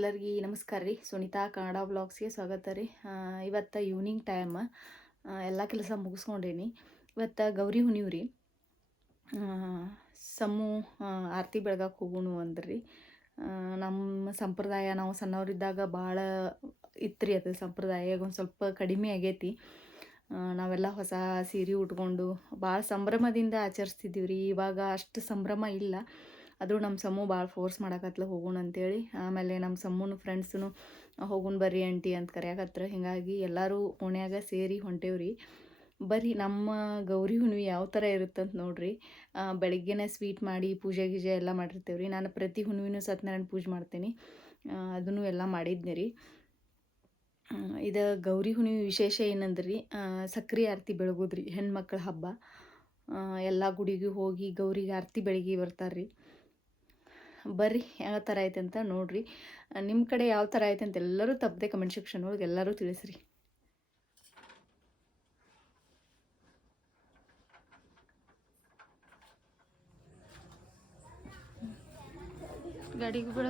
ಎಲ್ಲರಿಗೆ ನಮಸ್ಕಾರ ರೀ. ಸುನಿತಾ ಕನ್ನಡ ವ್ಲಾಗ್ಸ್ಗೆ ಸ್ವಾಗತ ರೀ. ಇವತ್ತು ಈವ್ನಿಂಗ್ ಟೈಮ್ ಎಲ್ಲ ಕೆಲಸ ಮುಗಿಸ್ಕೊಂಡೇನಿ. ಇವತ್ತು ಗೌರಿ ಹುಣ್ಣಿಮೆ ರೀ. ಸಮ್ಮು ಆರತಿ ಬೆಳಗಕ್ಕೆ ಹೋಗೋಣ ಅಂದ್ರಿ. ನಮ್ಮ ಸಂಪ್ರದಾಯ ನಾವು ಸಣ್ಣವರಿದ್ದಾಗ ಭಾಳ ಇತ್ತು ರೀ. ಅದು ಸಂಪ್ರದಾಯ ಈಗ ಒಂದು ಸ್ವಲ್ಪ ಕಡಿಮೆ ಆಗೈತಿ. ನಾವೆಲ್ಲ ಹೊಸ ಸೀರೆ ಉಟ್ಕೊಂಡು ಭಾಳ ಸಂಭ್ರಮದಿಂದ ಆಚರಿಸ್ತಿದ್ದೀವಿ ರೀ. ಇವಾಗ ಅಷ್ಟು ಸಂಭ್ರಮ ಇಲ್ಲ. ಅದು ನಮ್ಮ ಸಮ್ಮು ಭಾಳ ಫೋರ್ಸ್ ಮಾಡಕತ್ಲ ಹೋಗೋಣ ಅಂತೇಳಿ. ಆಮೇಲೆ ನಮ್ಮ ಸಮ್ಮನ ಫ್ರೆಂಡ್ಸೂ ಹೋಗೋಣ ಬರ್ರಿ ಆಂಟಿ ಅಂತ ಕರೆಯಾಕತ್ರ. ಹೀಗಾಗಿ ಎಲ್ಲರೂ ಓಣ್ಯಾಗ ಸೇರಿ ಹೊಂಟೇವ್ರಿ. ಬರ್ರಿ ನಮ್ಮ ಗೌರಿ ಹುಣ್ಣಿಮೆ ಯಾವ ಥರ ಇರುತ್ತಂತ ನೋಡ್ರಿ. ಬೆಳಗ್ಗೆನೇ ಸ್ವೀಟ್ ಮಾಡಿ ಪೂಜೆ ಗೀಜೆ ಎಲ್ಲ ಮಾಡಿರ್ತೇವೆ ರೀ. ನಾನು ಪ್ರತಿ ಹುಣ್ಣಿಮೆನೂ ಸತ್ಯನಾರಾಯಣ ಪೂಜೆ ಮಾಡ್ತೀನಿ. ಅದನ್ನು ಎಲ್ಲ ಮಾಡಿದ್ನಿ ರೀ. ಇದು ಗೌರಿ ಹುಣ್ಣಿಮೆ ವಿಶೇಷ ಏನಂದ್ರಿ, ಸಕ್ರೆ ಆರತಿ ಬೆಳಗೋದ್ರಿ. ಹೆಣ್ಮಕ್ಳ ಹಬ್ಬ. ಎಲ್ಲ ಗುಡಿಗೆ ಹೋಗಿ ಗೌರಿಗೆ ಆರತಿ ಬೆಳಗಿ ಬರ್ತಾರೆ ರೀ. ಬರ್ರಿ ಯಾವ ಥರ ಐತೆ ಅಂತ ನೋಡ್ರಿ. ನಿಮ್ಮ ಕಡೆ ಯಾವ ಥರ ಐತೆ ಅಂತ ಎಲ್ಲರೂ ತಪ್ಪದೆ ಕಮೆಂಟ್ ಸೆಕ್ಷನ್ ಒಳಗೆ ಎಲ್ಲರೂ ತಿಳಿಸ್ರಿ. ಗಾಡಿಗೆ ಬಿಡ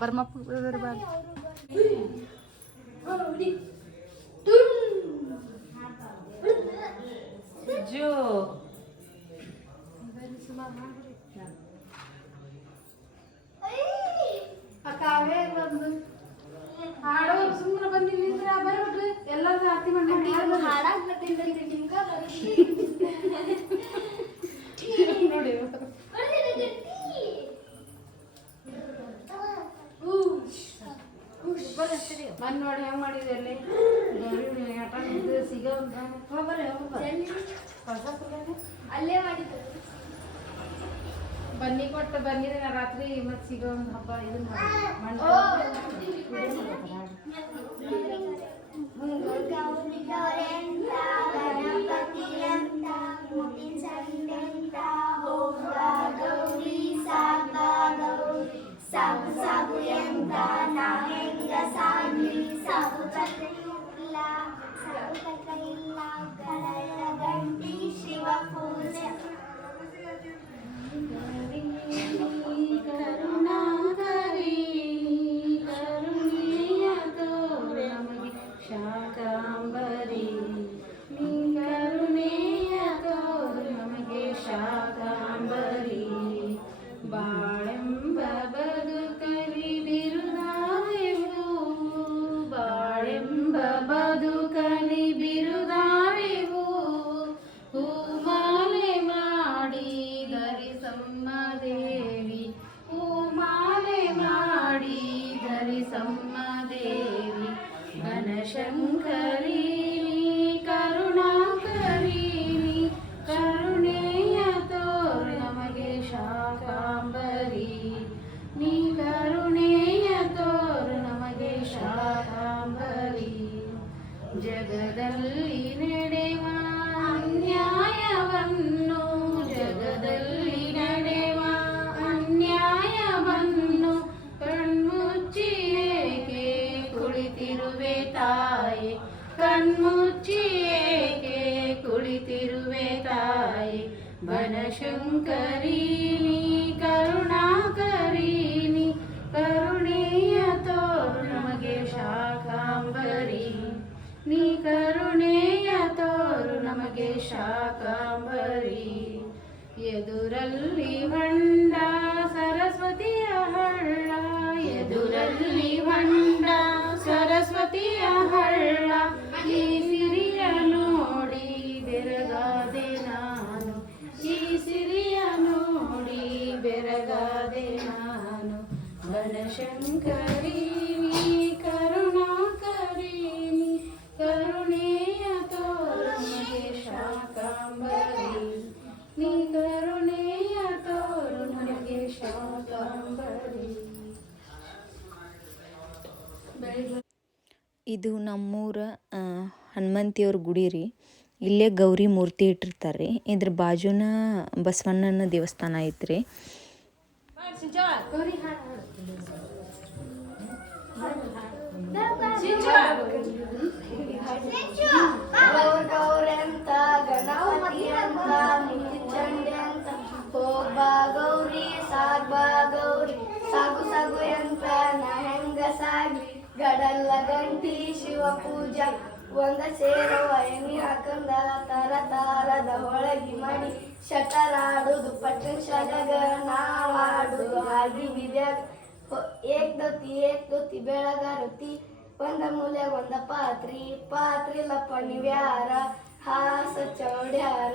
ಬರ್ಮಪ್ಪ ಬಾರಿ ಜೋ ಕಾವೇ ಬಂದು ಹಾಡೋ ಸುಮ್ಮನೆ ಬಂದಿಲ್ಲ ಬರ್ಬಿಟ್ರಿ ಎಲ್ಲರೂ ಆರತಿ ಮಾಡಿ ಹಾಡಾಕ್ ಬರ್ತೀನಿ ನೋಡಿ ಬಂದು ನೋಡಿ ಹೆಂಗ್ ಮಾಡಿದೆ ಅಲ್ಲಿ ಆಟ ಸಿಗೋ ಅಲ್ಲೇ ಮಾಡಿದ್ದು ಬನ್ನಿ ಕೊಟ್ಟು ಬಂದಿದೆ ರಾತ್ರಿ ಮತ್ತೆ ಸಿಗೋ ಒಂದು ಹಬ್ಬ ಇದನ್ನ sabu sabu yenta na henga sani sabu katayilla sabu katayilla kalaya ganti shiva puja ಕರುಣಾಕರಿ ಕರುಣೆಯ ತೋರು ನಮಗೆ ಶಾಕಾಂಬರಿ ನೀ ಕರುಣೆಯ ತೋರು ನಮಗೆ ಶಾಕಾಂಬರಿ ಬಾಳೆಂಬ ಬದುಕಲಿ ಬಿರುದಾವೆವು ಬಾಳೆಂಬ ಬದುಕಲಿ ಬಿರುದಾವೆವು ಹೂಮಾಲೆ ಮಾಡಿ ಧರಿಸಮ್ಮ ದೇವಿ ಹೂಮಾಲೆ ಮಾಡಿ ಧರಿಸಮ್ಮ ದೇವಿ ಬನಶಂಕರಿ ಕರುಣಾಕರಿ ಕರುಣೆಯ ತೋರು ನಮಗೆ ಶಾಕಾಂಬರಿ ನೀ ಕರುಣೆಯ ತೋರು ನಮಗೆ ಶಾಕಾಂಬರಿ ಜಗದಲ್ಲಿ ನಡೆವ ಅನ್ಯಾಯವನ್ನು ಜಗದಲ್ಲಿ ನಡೆವ ಅನ್ಯಾಯವನ್ನು ಕಣ್ಮುಚ್ಚಿ ಏಕೆ ಕುಳಿತಿರುವೆ ತಾಯಿ ಕಣ್ಮುಚ್ಚಿ ಏಕೆ ಕುಳಿತಿರುವೆ ತಾಯಿ ಬನಶಂಕರಿ ನೀ ಕರುಣಾಕರಿ ನೀ ಕರುಣೆಯ ತೋರು ನಮಗೆ ಶಾಕಾಂಬರಿ ನೀ ಕರುಣೆಯ ತೋರು ನಮಗೆ ಶಾಕಾಂಬರಿ ಎದುರಲ್ಲಿ ಹೊಂಡ ಸರಸ್ವತಿಯ ಹಳ್ಳ ಎದುರಲ್ಲಿ ಹೊಂಡ ಸರಸ್ವತಿಯ ಹಳ್ಳ ಈ ಸಿರಿಯ ನೋಡಿ ಬೆರಗಾದೆ ನಾನು ಈ ಸಿರಿಯ ನೋಡಿ ಬೆರಗಾದೆ ನಾನು ಬನಶಂಕರಿ ನೀ ಕರುಣಾಕರಿ ನೀ ಕರುಣೆಯ ತೋರು ನಮಗೆ ಶಾಕಾಂಬರಿ ನೀ ಕರುಣೆಯ ತೋರು ನಮಗೆ ಶಾಕಾಂಬರಿ. ಇದು ನಮ್ಮೂರ ಹನುಮಂತಿಯವ್ರ ಗುಡಿ ರೀ. ಇಲ್ಲೇ ಗೌರಿ ಮೂರ್ತಿ ಇಟ್ಟಿರ್ತಾರೆ ರೀ. ಇದ್ರ ಬಾಜುನ ಬಸವಣ್ಣನ ದೇವಸ್ಥಾನ ಐತ್ರಿ. ಗಡಲ್ಲ ಗಂಟಿ ಶಿವ ಪೂಜಾ ಒಂದ ಸೇರವ ಎಣ್ಣಿ ಹಾಕಂದ ತರ ತಾರದ ಹೊಳಗಿ ಮಾಡಿ ಶಟರಾಡುದು ಪಟ್ಟಣ ಶಾಲೆಗ ನಾವಾಡುದು ಹಾಗಿ ಬಿದ್ಯಾಗ ಏಕ್ದೊತ್ತಿ ಬೆಳಗಾರತಿ ಒಂದ ಮೂಲೆ ಒಂದ ಪಾತ್ರಿ ಲಪ್ಪಣಿವ್ಯಾರ ಹಾಸ ಚೌಡ್ಯಾರ